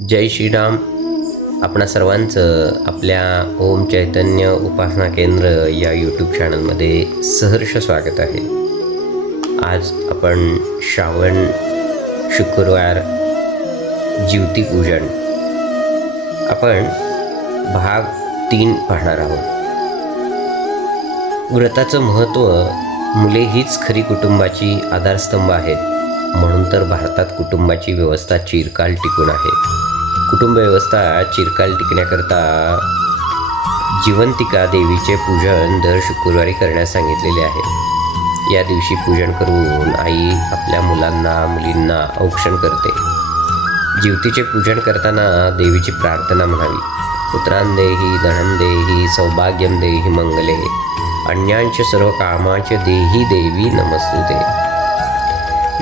जय श्रीराम. आपणा सर्वांचं आपल्या ओम चैतन्य उपासना केंद्र या यूट्यूब चॅनलमध्ये सहर्ष स्वागत आहे. आज आपण श्रावण शुक्रवार ज्योती पूजन आपण भाग तीन पाहणार आहोत. व्रताचं महत्त्व मुले हीच खरी कुटुंबाची आधारस्तंभ आहेत. म्हणून तर भारतात कुटुंबाची व्यवस्था चिरकाल टिकून आहे. कुटुंब व्यवस्था चिरकाल टिकण्याकरता जिवंतिका देवीचे पूजन दर शुक्रवारी करण्यास सांगितलेले आहे. या दिवशी पूजन करून आई आपल्या मुलांना मुलींना औक्षण करते. जीवतीचे पूजन करताना देवीची प्रार्थना म्हणावी. पुत्रां देही धनं देही सौभाग्यम देही मंगले. अन्यांश सर्व कामाचे देही देवी नमस्तुते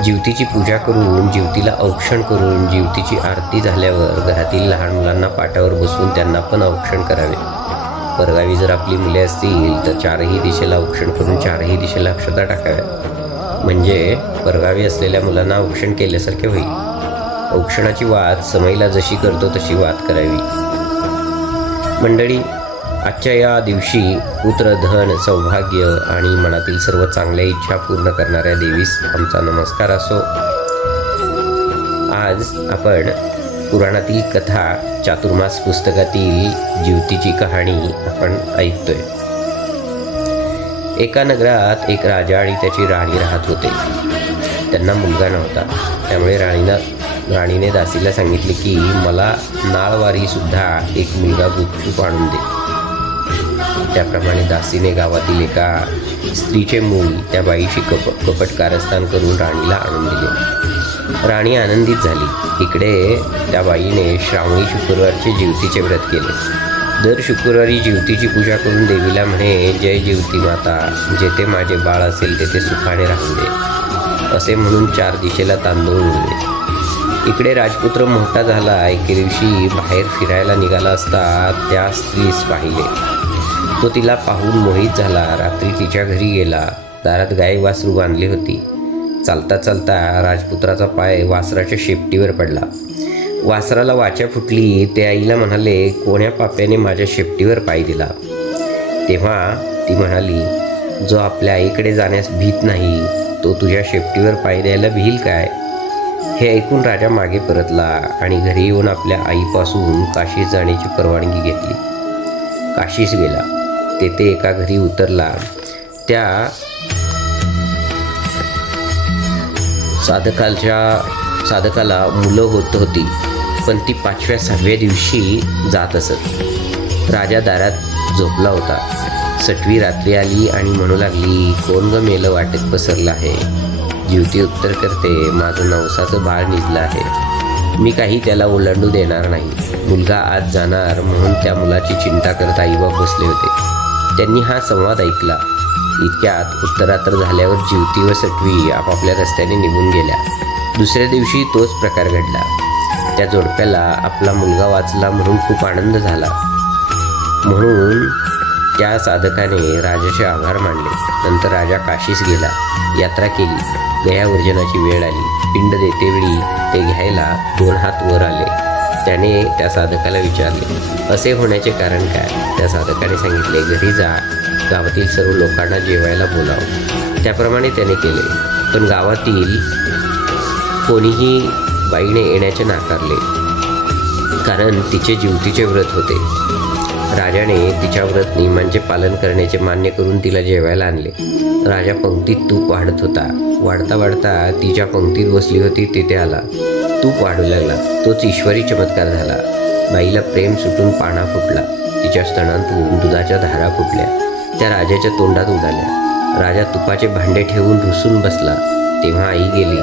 जीवतीची पूजा करून जीवतीला औक्षण करून जीवतीची आरती झाल्यावर घरातील लहान मुलांना पाटावर बसवून त्यांना पण औक्षण करावे. परगावी जर आपली मुले असतील तर चारही दिशेला औक्षण करून चारही दिशेला अक्षता टाकाव्या म्हणजे परगावी असलेल्या मुलांना औक्षण केल्यासारखे होईल. औक्षणाची वाद समईला जशी करतो तशी वाद करावी. मंडळी आजच्या या दिवशी पुत्र धन सौभाग्य आणि मनातील सर्व चांगल्या इच्छा पूर्ण करणाऱ्या देवीस आमचा नमस्कार असो. आज आपण पुराणातील कथा चातुर्मास पुस्तकातील जीवतीची कहाणी आपण ऐकतोय. एका नगरात एक राजा आणि त्याची राणी राहत होते. त्यांना मुलगा नव्हता. त्यामुळे राणीनं राणीने दासीला सांगितले की मला नाळवारीसुद्धा एक मुलगा गुपचूप आणून दे. त्याप्रमाणे दासीने गावातील एका स्त्रीचे मूल त्या बाईशी कप कपट कारस्थान करून राणीला आणून दिले. राणी आनंदित झाली. इकडे त्या बाईने श्रावणी शुक्रवारचे जीवतीचे व्रत केले. दर शुक्रवारी जीवतीची पूजा करून देवीला म्हणे जय जीवती माता जेथे माझे बाळ असेल तेथे सुखाने राहू दे. असे म्हणून चार दिशेला तांदूळ उडले इकडे राजपुत्र मोठा झाला. एके दिवशी बाहेर फिरायला निघाला असता त्या स्त्रीस पाहिले. तो तिला पाहून मोहित झाला. रात्री तिच्या घरी गेला. दारात गाय वासरू बांधली होती. चालता चालता राजपुत्राचा पाय वासराच्या शेपटीवर पडला. वासराला वाचा फुटली. ते आईला म्हणाले कोण्या पाप्याने माझ्या शेपटीवर पाय दिला? तेव्हा ती म्हणाली जो आपल्या आईकडे जाण्यास भीत नाही तो तुझ्या शेपटीवर पाय द्यायला भिल काय? हे ऐकून राजा मागे परतला आणि घरी येऊन आपल्या आईपासून काशीस जाण्याची परवानगी घेतली. काशीस गेला. तेथे एका घरी उतरला. त्या साधकाच्या साधकाला मुलं होत होती पण ती पाचव्या सहाव्या दिवशी जात असत. राजा दारात झोपला होता. सटवी रात्री आली आणि म्हणू लागली कोण ग मेलं वाटेत पसरलं आहे? जीवती उत्तर करते माझं नवसाचं बाळ निजलं आहे. मी काही त्याला ओलांडू देणार नाही. मुलगा आज जाणार म्हणून त्या मुलाची चिंता करत आईबाप बसले होते. त्यांनी हा संवाद ऐकला. इतक्यात उत्तरात्र झाल्यावर जीवती व सटवी आपापल्या रस्त्याने निघून गेल्या. दुसऱ्या दिवशी तोच प्रकार घडला. त्या जोडप्याला आपला मुलगा वाचला म्हणून खूप आनंद झाला. म्हणून त्या साधकाने राजाचे आभार मानले. नंतर राजा काशीस गेला. यात्रा केली. गयावर्जनाची वेळ आली. पिंड देतेवेळी ते घ्यायला दोन हात वर आले. त्याने त्या साधकाला विचारले असे होण्याचे कारण काय? त्या साधकाने सांगितले घरी जा गावातील सर्व लोकांना जेवायला बोलाव. त्याप्रमाणे त्याने केले. पण गावातील कोणीही बाईने येण्याचे नाकारले कारण तिचे जीवतीचे व्रत होते. राजाने तिच्या व्रत नियमांचे पालन करण्याचे मान्य करून तिला जेवायला आणले. राजा पंक्तीत तूप वाढत होता. वाढता वाढता तिच्या पंक्तीत बसली होती तिथे आला. तूप वाढू लागला. तोच ईश्वरी चमत्कार झाला. बाईला प्रेम सुटून पाना फुटला. तिच्या स्तनांतून दुधाच्या धारा फुटल्या. त्या राजाच्या तोंडात उडाल्या. राजा तुपाचे भांडे ठेवून रुसून बसला. तेव्हा आई गेली.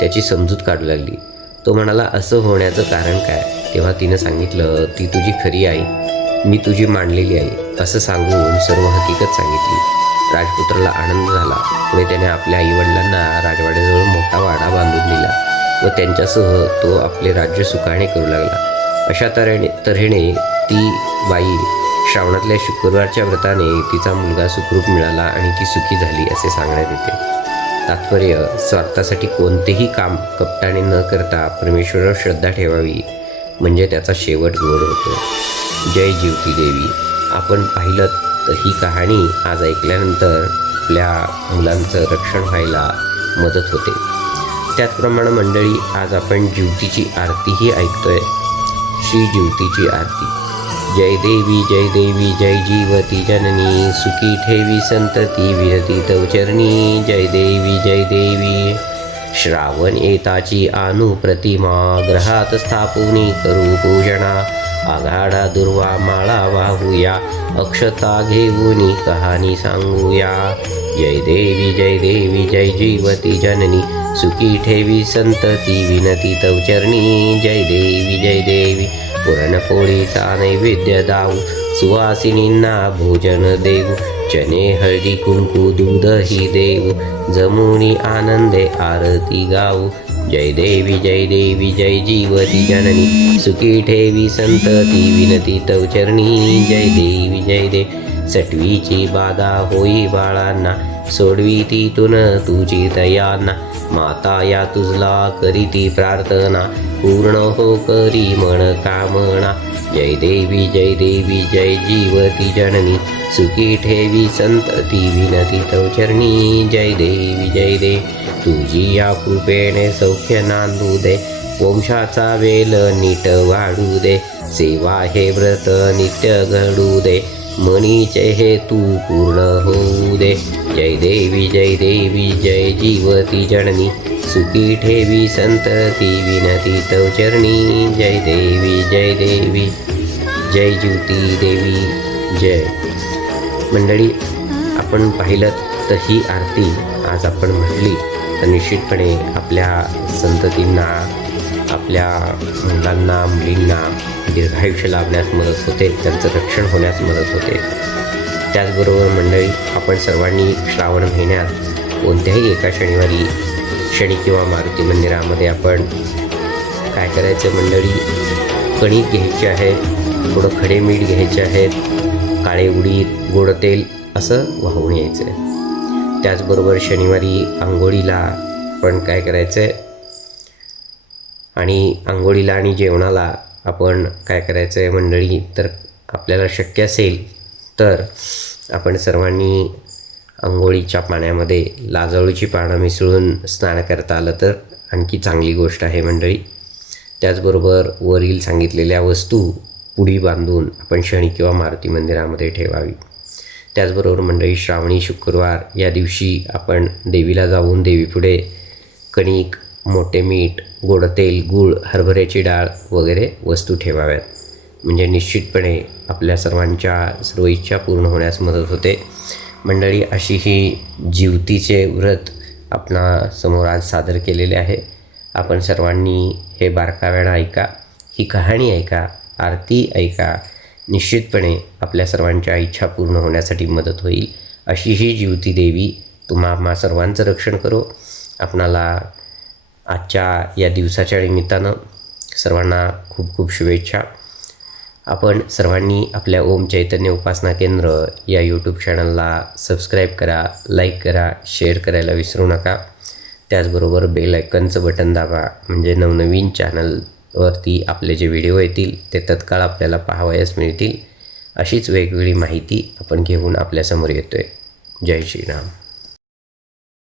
त्याची समजूत काढू लागली. तो म्हणाला असं होण्याचं कारण काय? तेव्हा तिनं सांगितलं ती तुझी खरी आई. मी तुझी मांडलेली आहे असं सांगून सर्व हकीकत सांगितली. राजपुत्राला आनंद झाला. पुढे त्याने आपल्या आईवडिलांना राजवाड्याजवळ मोठा वाडा बांधून दिला व त्यांच्यासह तो आपले राज्य सुखाने करू लागला. अशा तऱ्हेने तऱ्हेने ती बाई श्रावणातल्या शुक्रवारच्या व्रताने तिचा मुलगा सुखरूप मिळाला आणि ती सुखी झाली असे सांगण्यात येते. तात्पर्य स्वार्थासाठी कोणतेही काम कपटाने न करता परमेश्वरावर श्रद्धा ठेवावी. म्हणजे त्याचा शेवट गोड होतो. जय जीवती देवी. आपण पाहिलं तर ही कहाणी आज ऐकल्यानंतर आपल्या मुलांचं रक्षण व्हायला मदत होते. त्याचप्रमाणे मंडळी आज आपण जीवतीची आरतीही ऐकतोय. श्री जीवतीची आरती. जय देवी जय देवी जय जीवती जननी. सुखी ठेवी संतती विरती तव चरणी. जय देवी जय देवी. श्रावण येताची आनु प्रतिमा ग्रहात स्थापुनी करू पूजना आघाडा दुर्वा माळा वाहूया। अक्षता घेऊनी कहाणी सांगूया। जय देवी जय देवी जय जीवती जननी। सुखी ठेवी संतती विनती तव चरणी जय देवी जय देवी। पुरणपोळीचा नैवेद्य दाऊ। सुवासिनींना भोजन देऊ. चने हळदी कुंकू दूधही देऊ. जमुनी आनंदे आरती गाऊ. जय देवी जय देवी जय जीवती जननी. सुखी ठेवी संतती विनती तव चरणी. जय देवी जय देव सटवीची बाधा होई बाळांना सोडवी तिथून तुझी दयांना. माता या तुझला करीती प्रार्थना पूर्ण हो करी मन कामना. जय देवी जय देवी जय जीवती जननी सुखी ठेवी संतती विनती तव चरणी. जय देवी जय दे तुझी या कृपेने सौख्य नांदू दे. वंशाचा वेल नीट वाढू दे सेवा हे व्रत नित्य घडू दे. मनीचे हे तू पूर्ण होऊ दे. जय देवी जय देवी जय जीवती जननी. सुखी ठेवी संतती विनती तव चरणी. जय देवी जय देवी जय ज्योती देवी जय. मंडळी आपण पाहिलं तर ही आरती आज आपण म्हटली. तर निश्चितपणे आपल्या संततींना आपल्या मुलांना मुलींना म्हणजे दीर्घायुष्य लाभण्यास मदत होते त्यांचं रक्षण होण्यास मदत होते. त्याचबरोबर मंडळी आपण सर्वांनी श्रावण महिन्यात कोणत्याही एका शनिवारी शनी किंवा मारुती मंदिरामध्ये आपण काय करायचं मंडळी? कणिक घ्यायची आहे थोडं खडे मीठ घ्यायचे आहेत काळे उडीद गोड तेल असं वाहून यायचं आहे त्याचबरोबर शनिवारी आंघोळीला पण काय करायचं आहे आणि आंघोळीला आणि जेवणाला आपण काय करायचं आहे मंडळी? तर आपल्याला शक्य असेल तर आपण सर्वांनी आंघोळीच्या पाण्यामध्ये लाजळूची पानं मिसळून स्नान करता आलं तर आणखी चांगली गोष्ट आहे मंडळी. त्याचबरोबर वरील सांगितलेल्या वस्तू पुढी बांधून आपण शनी किंवा मारुती मंदिरामध्ये ठेवावी. त्याचबरोबर मंडळी श्रावणी शुक्रवार या दिवशी आपण देवीला जाऊन देवीपुढे कणिक मोठे मीठ गोड तेल गूळ हरभऱ्याची डाळ वगैरे वस्तू ठेवाव्यात. म्हणजे निश्चितपणे आपल्या सर्वांच्या सर्व इच्छा पूर्ण होण्यास मदत होते. मंडळी अशी ही जीवतीचे व्रत आपणा समोर आज सादर केलेले आहे. आपण सर्वांनी हे बारकाव्यानं ऐका ही कहाणी ऐका आरती ऐका. निश्चितपणे आपल्या सर्वांच्या इच्छा पूर्ण होण्यासाठी मदत होईल. अशी ही जीवती देवी तुम्हा सर्वांचं रक्षण करो. आपणाला आजच्या या दिवसाच्या निमित्तानं सर्वांना खूप खूप शुभेच्छा. आपण सर्वांनी आपल्या ओम चैतन्य उपासना केंद्र या यूट्यूब चॅनलला सबस्क्राईब करा लाईक करा शेअर करायला विसरू नका. त्याचबरोबर बेल आयकनचं बटन दाबा म्हणजे नवनवीन चॅनलवरती आपले जे व्हिडिओ येतील ते तत्काळ आपल्याला पाहावयास मिळतील. अशीच वेगवेगळी माहिती आपण घेऊन आपल्यासमोर येतो आहे जय श्रीराम.